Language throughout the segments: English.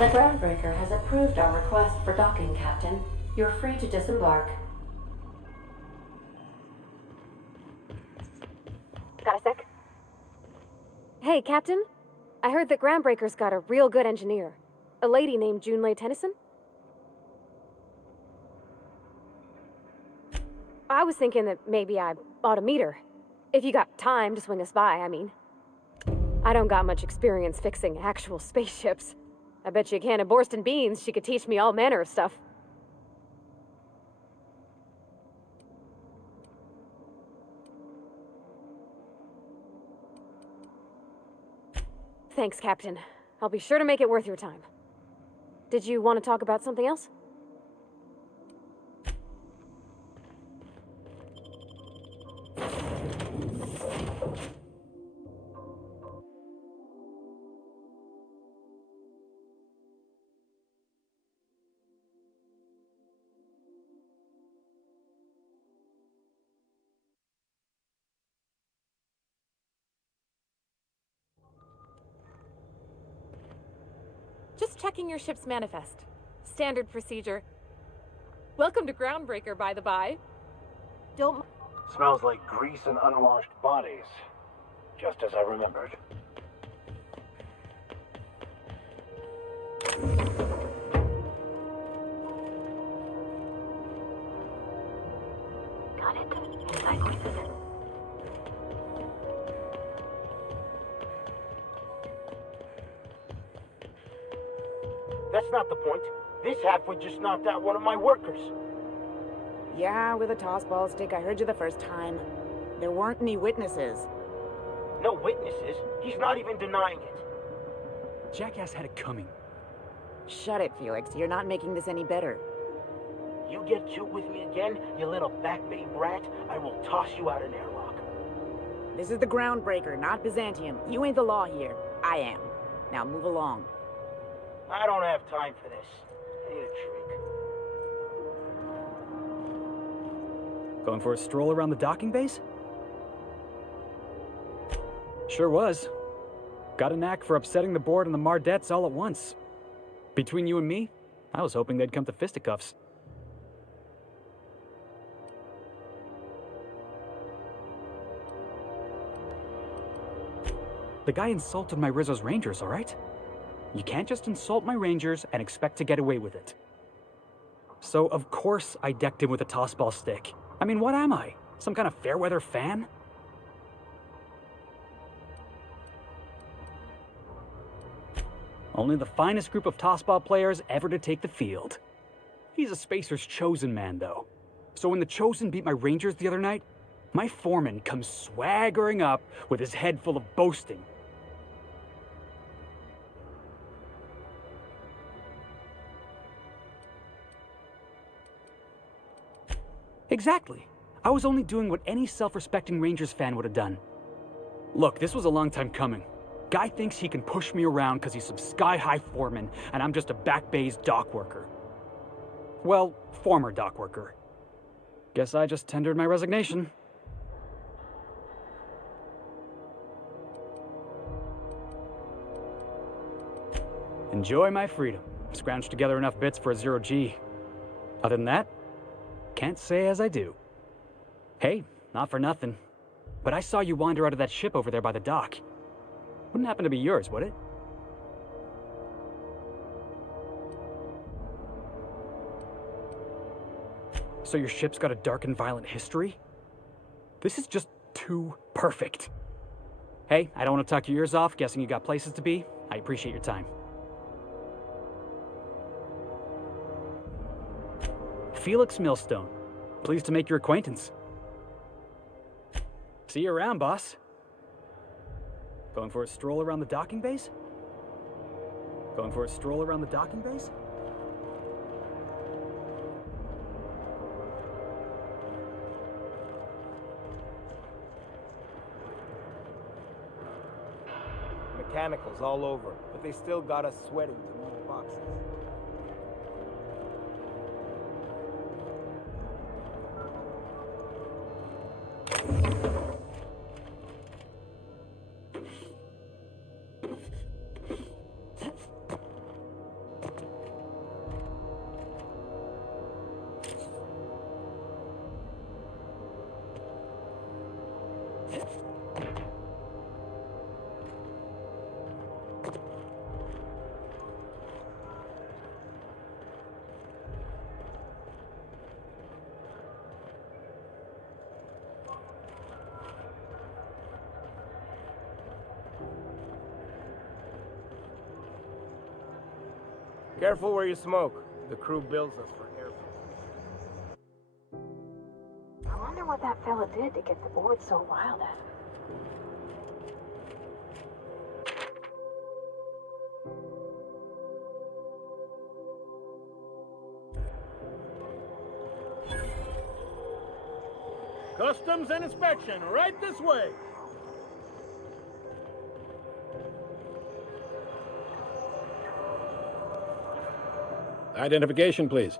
The Groundbreaker has approved our request for docking, Captain. You're free to disembark. Got a sec? Hey, Captain. I heard that Groundbreaker's got a real good engineer. A lady named Junlei Tennyson? I was thinking that maybe I ought to meet her. If you got time to swing us by, I mean. I don't got much experience fixing actual spaceships. I bet you a can of Borston beans she could teach me all manner of stuff. Thanks, Captain. I'll be sure to make it worth your time. Did you want to talk about something else? Just checking your ship's manifest. Standard procedure. Welcome to Groundbreaker, by the by. Don't... Smells like grease and unwashed bodies. Just as I remembered. Got it. Inside voices. That's not the point. This halfwit just knocked out one of my workers. Yeah, with a tossball stick. I heard you the first time. There weren't any witnesses. No witnesses. He's not even denying it. Jackass had it coming. Shut it, Felix. You're not making this any better. You get cute with me again, you little Back Bay brat, I will toss you out an airlock. This is the Groundbreaker, not Byzantium. You ain't the law here. I am. Now move along. I don't have time for this. I need a drink. Going for a stroll around the docking base? Sure was. Got a knack for upsetting the board and the Mardettes all at once. Between you and me, I was hoping they'd come to fisticuffs. The guy insulted my Rizzo's Rangers, all right? You can't just insult my Rangers and expect to get away with it. So, of course, I decked him with a tossball stick. I mean, what am I? Some kind of fair-weather fan? Only the finest group of tossball players ever to take the field. He's a Spacer's chosen man, though. So when the Chosen beat my Rangers the other night, my foreman comes swaggering up with his head full of boasting. Exactly. I was only doing what any self-respecting Rangers fan would have done. Look, this was a long time coming. Guy thinks he can push me around because he's some sky-high foreman, and I'm just a back bay's dock worker. Well, former dock worker. Guess I just tendered my resignation. Enjoy my freedom. Scrounged together enough bits for a 0G. Other than that, can't say as I do. Hey, not for nothing, but I saw you wander out of that ship over there by the dock. Wouldn't happen to be yours, would it? So your ship's got a dark and violent history? This is just too perfect. Hey, I don't want to talk your ears off, guessing you got places to be. I appreciate your time. Felix Millstone. Pleased to make your acquaintance. See you around, boss. Going for a stroll around the docking base? Going for a stroll around the docking base? Mechanicals all over, but they still got us sweating to move boxes. Careful where you smoke. The crew bills us for air filters. I wonder what that fella did to get the board so wild at him. Customs and inspection, right this way. Identification, please.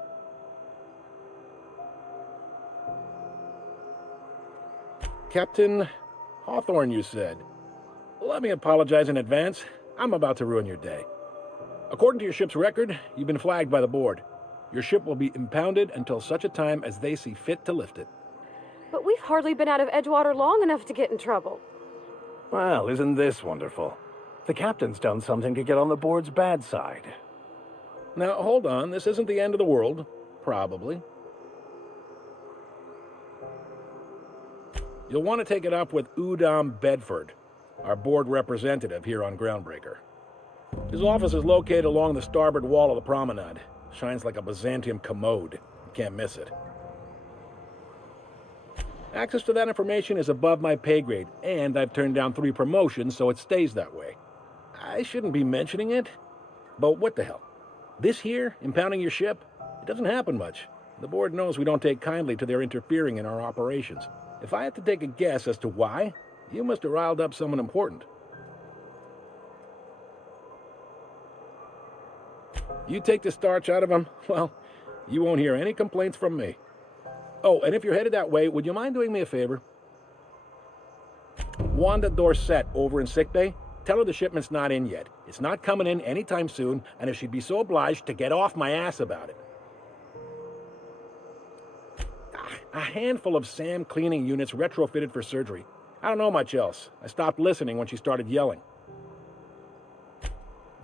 Captain Hawthorne, you said. Let me apologize in advance. I'm about to ruin your day. According to your ship's record, you've been flagged by the board. Your ship will be impounded until such a time as they see fit to lift it. But we've hardly been out of Edgewater long enough to get in trouble. Well, isn't this wonderful? The captain's done something to get on the board's bad side. Now, hold on. This isn't the end of the world. Probably. You'll want to take it up with Udom Bedford, our board representative here on Groundbreaker. His office is located along the starboard wall of the promenade. Shines like a Byzantium commode. You can't miss it. Access to that information is above my pay grade, and I've turned down 3 promotions, so it stays that way. I shouldn't be mentioning it, but what the hell? This here, impounding your ship, it doesn't happen much. The board knows we don't take kindly to their interfering in our operations. If I had to take a guess as to why, you must have riled up someone important. You take the starch out of them, well, you won't hear any complaints from me. Oh, and if you're headed that way, would you mind doing me a favor? Wanda Dorset over in sickbay, tell her the shipment's not in yet. It's not coming in anytime soon, and if she'd be so obliged to get off my ass about it. A handful of SAM cleaning units retrofitted for surgery. I don't know much else. I stopped listening when she started yelling.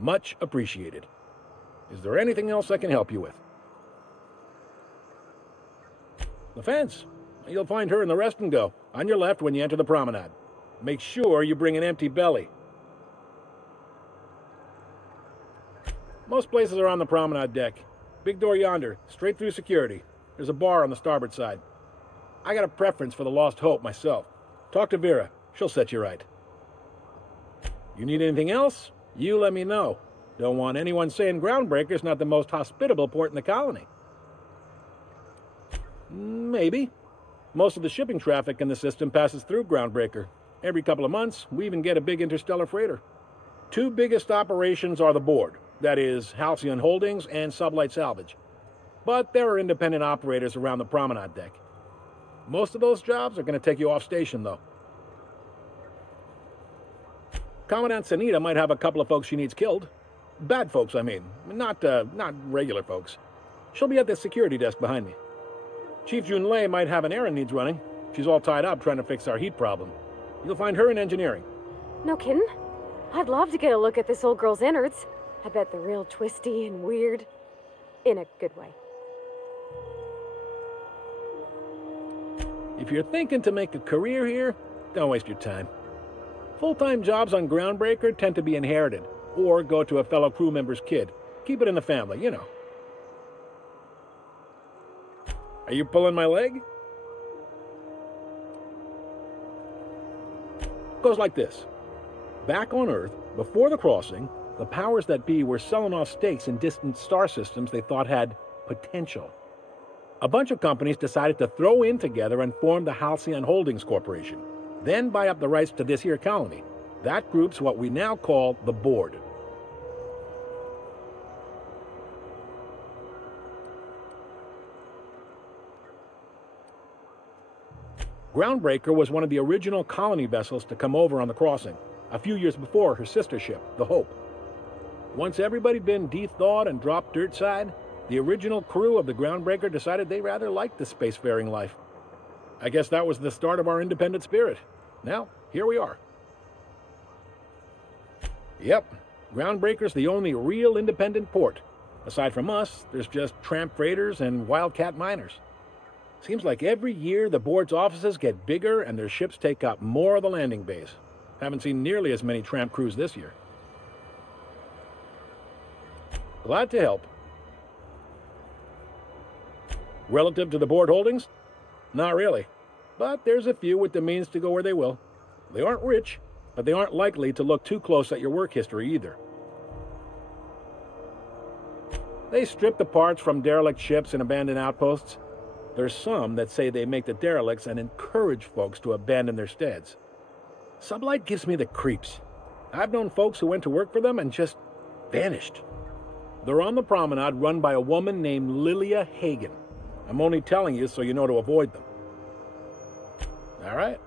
Much appreciated. Is there anything else I can help you with? The fence. You'll find her in the rest and go, on your left when you enter the promenade. Make sure you bring an empty belly. Most places are on the promenade deck. Big door yonder, straight through security. There's a bar on the starboard side. I got a preference for the Lost Hope myself. Talk to Vera. She'll set you right. You need anything else? You let me know. Don't want anyone saying Groundbreaker's not the most hospitable port in the colony. Maybe. Most of the shipping traffic in the system passes through Groundbreaker. Every couple of months, we even get a big interstellar freighter. 2 biggest operations are the board. That is, Halcyon Holdings and Sublight Salvage. But there are independent operators around the promenade deck. Most of those jobs are going to take you off station, though. Commandant Sanita might have a couple of folks she needs killed. Bad folks, I mean. Not regular folks. She'll be at the security desk behind me. Chief Junlei might have an errand needs running. She's all tied up trying to fix our heat problem. You'll find her in engineering. No kidding? I'd love to get a look at this old girl's innards. I bet they're real twisty and weird. In a good way. If you're thinking to make a career here, don't waste your time. Full-time jobs on Groundbreaker tend to be inherited, or go to a fellow crew member's kid. Keep it in the family, you know. Are you pulling my leg? Goes like this. Back on Earth, before the crossing, the powers that be were selling off stakes in distant star systems they thought had potential. A bunch of companies decided to throw in together and form the Halcyon Holdings Corporation, then buy up the rights to this here colony. That group's what we now call the Board. Groundbreaker was one of the original colony vessels to come over on the crossing, a few years before her sister ship, the Hope. Once everybody'd been de-thawed and dropped dirt side, the original crew of the Groundbreaker decided they rather liked the spacefaring life. I guess that was the start of our independent spirit. Now, here we are. Yep, Groundbreaker's the only real independent port. Aside from us, there's just tramp freighters and wildcat miners. Seems like every year the board's offices get bigger and their ships take up more of the landing bays. Haven't seen nearly as many tramp crews this year. Glad to help. Relative to the board holdings? Not really. But there's a few with the means to go where they will. They aren't rich, but they aren't likely to look too close at your work history either. They strip the parts from derelict ships and abandoned outposts. There's some that say they make the derelicts and encourage folks to abandon their steads. Sublight gives me the creeps. I've known folks who went to work for them and just vanished. They're on the promenade run by a woman named Lilia Hagen. I'm only telling you so you know to avoid them. All right.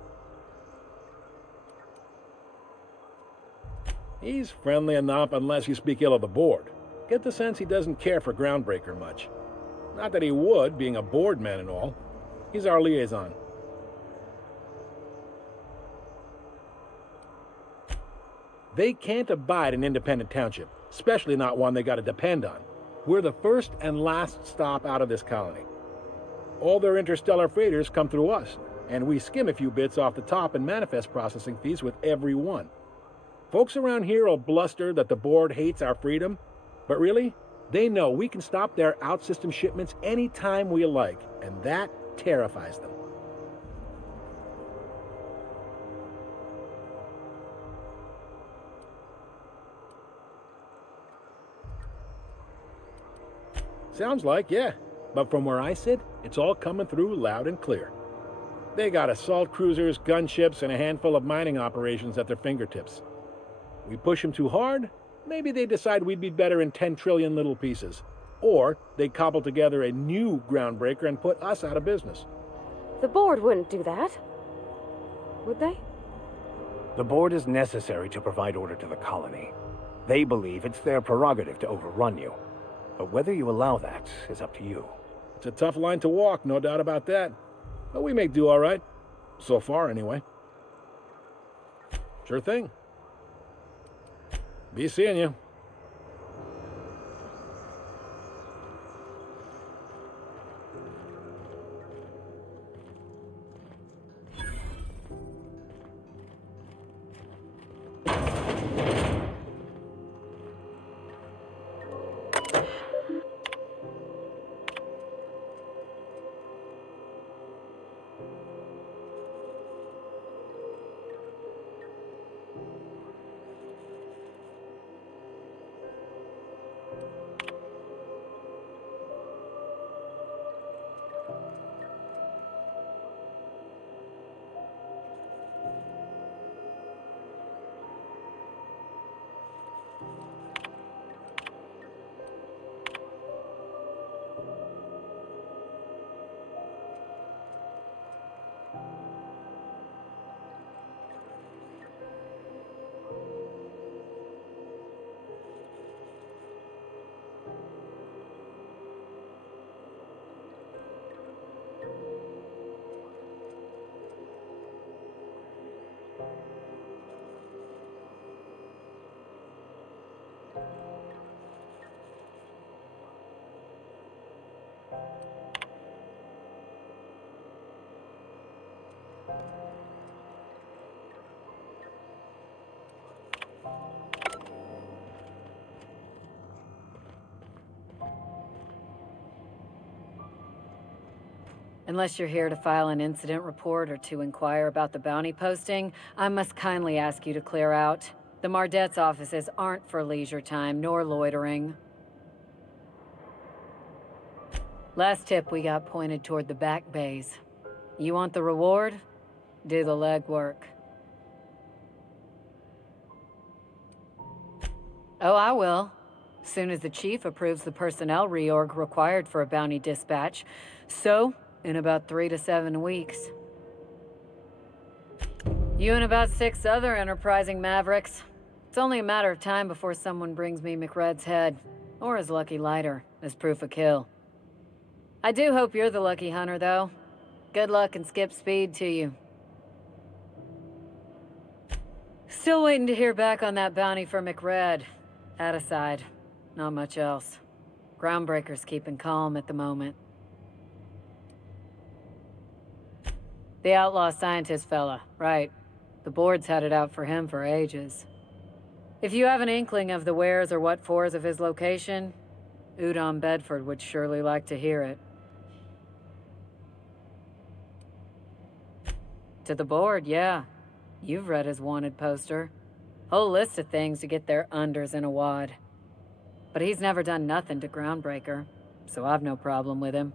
He's friendly enough unless you speak ill of the board. Get the sense he doesn't care for Groundbreaker much. Not that he would, being a board man and all. He's our liaison. They can't abide an independent township, especially not one they gotta depend on. We're the first and last stop out of this colony. All their interstellar freighters come through us, and we skim a few bits off the top in manifest processing fees with every one. Folks around here will bluster that the board hates our freedom, but really, they know we can stop their out-system shipments anytime we like, and that terrifies them. Sounds like, yeah. But from where I sit, it's all coming through loud and clear. They got assault cruisers, gunships, and a handful of mining operations at their fingertips. We push them too hard, maybe they decide we'd be better in 10 trillion little pieces. Or they cobble together a new Groundbreaker and put us out of business. The board wouldn't do that. Would they? The board is necessary to provide order to the colony. They believe it's their prerogative to overrun you. But whether you allow that is up to you. It's a tough line to walk, no doubt about that. But we make do all right. So far, anyway. Sure thing. Be seeing you. Unless you're here to file an incident report or to inquire about the bounty posting, I must kindly ask you to clear out. The Mardet's offices aren't for leisure time nor loitering. Last tip we got pointed toward the back bays. You want the reward? Do the legwork. Oh, I will. Soon as the chief approves the personnel reorg required for a bounty dispatch. So, in about 3 to 7 weeks. You and about 6 other enterprising mavericks. It's only a matter of time before someone brings me McRed's head, or his lucky lighter, as proof of kill. I do hope you're the lucky hunter, though. Good luck and skip speed to you. Still waiting to hear back on that bounty for McRed. That aside, not much else. Groundbreaker's keeping calm at the moment. The outlaw scientist fella, right. The board's had it out for him for ages. If you have an inkling of the wheres or what-fors of his location, Udon Bedford would surely like to hear it. To the board, yeah. You've read his wanted poster. Whole list of things to get their unders in a wad. But he's never done nothing to Groundbreaker, so I've no problem with him.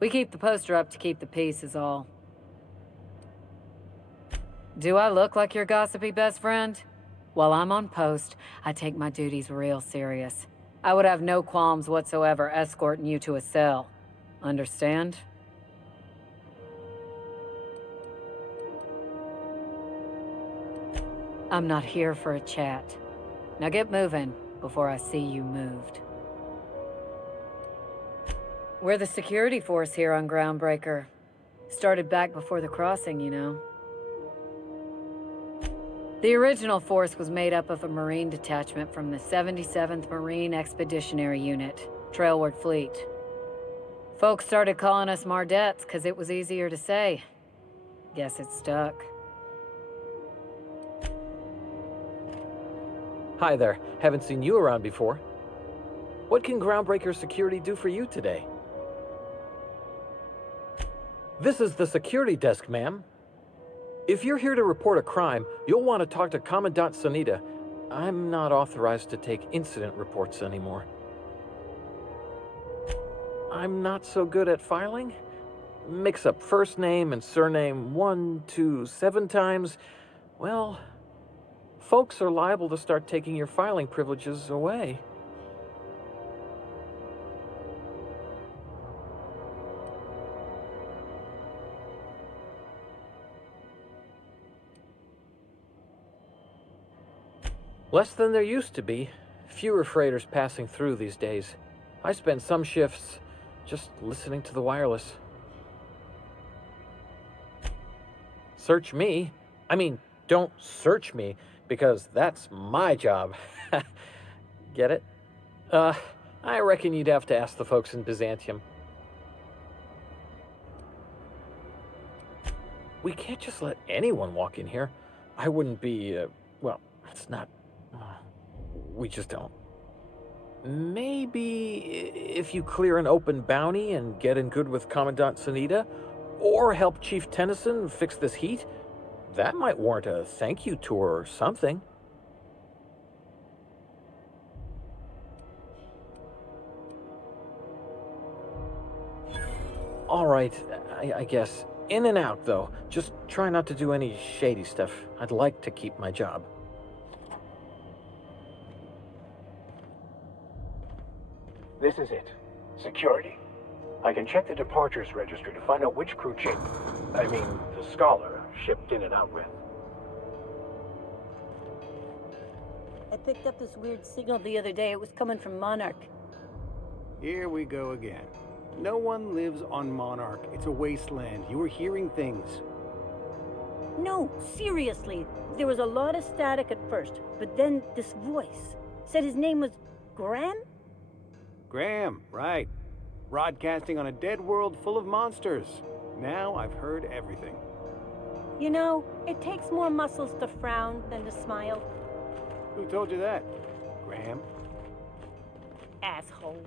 We keep the poster up to keep the peace is all. Do I look like your gossipy best friend? While I'm on post, I take my duties real serious. I would have no qualms whatsoever escorting you to a cell. Understand? I'm not here for a chat. Now get moving before I see you moved. We're the security force here on Groundbreaker. Started back before the crossing, you know. The original force was made up of a Marine detachment from the 77th Marine Expeditionary Unit, Trailward Fleet. Folks started calling us Mardettes because it was easier to say. Guess it stuck. Hi there. Haven't seen you around before. What can Groundbreaker Security do for you today? This is the security desk, ma'am. If you're here to report a crime, you'll want to talk to Commandant Sunita. I'm not authorized to take incident reports anymore. I'm not so good at filing. Mix up first name and surname 1, 2, 7 times. Well, folks are liable to start taking your filing privileges away. Less than there used to be. Fewer freighters passing through these days. I spend some shifts just listening to the wireless. Search me? I mean, don't search me, because that's my job. Get it? I reckon you'd have to ask the folks in Byzantium. We can't just let anyone walk in here. I wouldn't be, well, it's not... we just don't. Maybe if you clear an open bounty and get in good with Commandant Sunita, or help Chief Tennyson fix this heat, that might warrant a thank you tour or something. All right, I guess. In and out, though. Just try not to do any shady stuff. I'd like to keep my job. This is it. Security. I can check the departures registry to find out which crew chief, I mean, the Scholar, shipped in and out with. I picked up this weird signal the other day. It was coming from Monarch. Here we go again. No one lives on Monarch. It's a wasteland. You were hearing things. No, seriously. There was a lot of static at first, but then this voice said his name was Graham? Graham, right. Broadcasting on a dead world full of monsters. Now I've heard everything. You know, it takes more muscles to frown than to smile. Who told you that? Graham? Asshole.